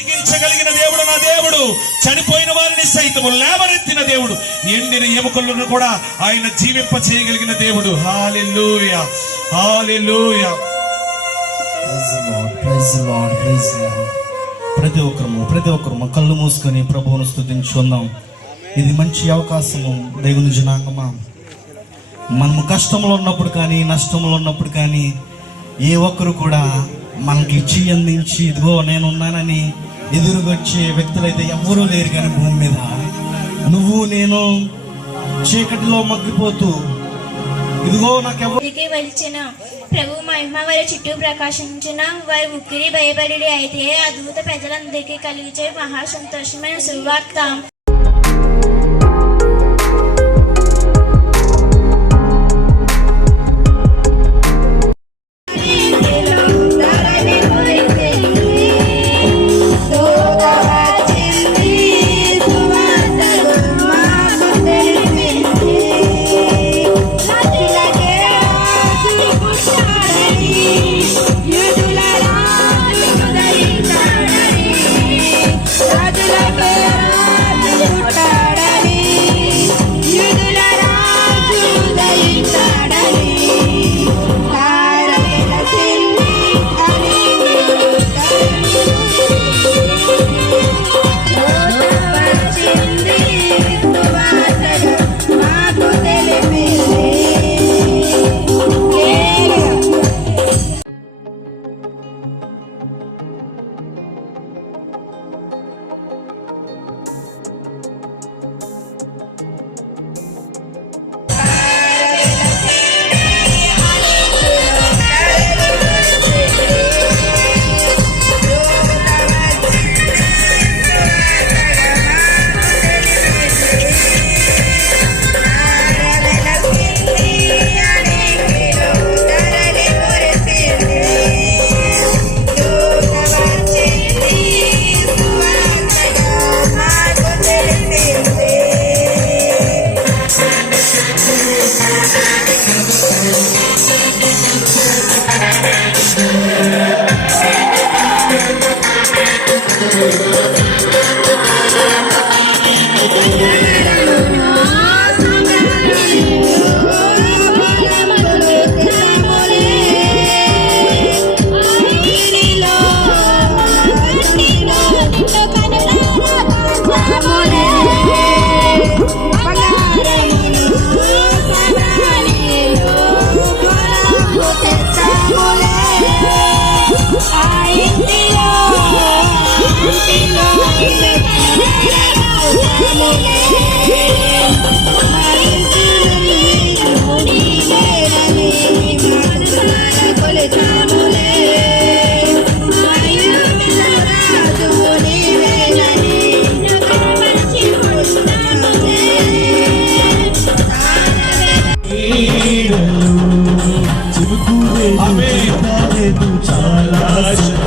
బ్రతికించగలిగిన దేవుడు నా దేవుడు, చనిపోయిన వారిని సైతము లేవనెత్తిన దేవుడు, ఎండిన ఎముకలను కూడా ఆయన జీవింప చేయగలిగిన దేవుడు. హల్లెలూయా, హల్లెలూయా. ప్రతి ఒక్కరము కళ్ళు మూసుకొని ప్రభువును స్తుతించుకుందాం. ఇది మంచి అవకాశము. దేవుని జనాంగమా, మనము కష్టంలో ఉన్నప్పుడు కానీ నష్టంలో ఉన్నప్పుడు కానీ ఏ ఒక్కరు కూడా మనకి ఇచ్చి అందించి ఇదిగో నేనున్నానని ఎదురుగొచ్చే వ్యక్తులైతే ఎవరూ లేరు. కానీ భూమి మీద నువ్వు నేను చీకటిలో మగ్గిపోతూ ఇదిగో నాకెవరికి వచ్చిన ప్రభు మహిమ వారి చుట్టూ ప్రకాశించిన వారి ఉక్కిరి భయపడి అయితే అద్భుత ప్రజలందరికీ కలిగించే మహా సంతోషమైన సువార్త. చాలా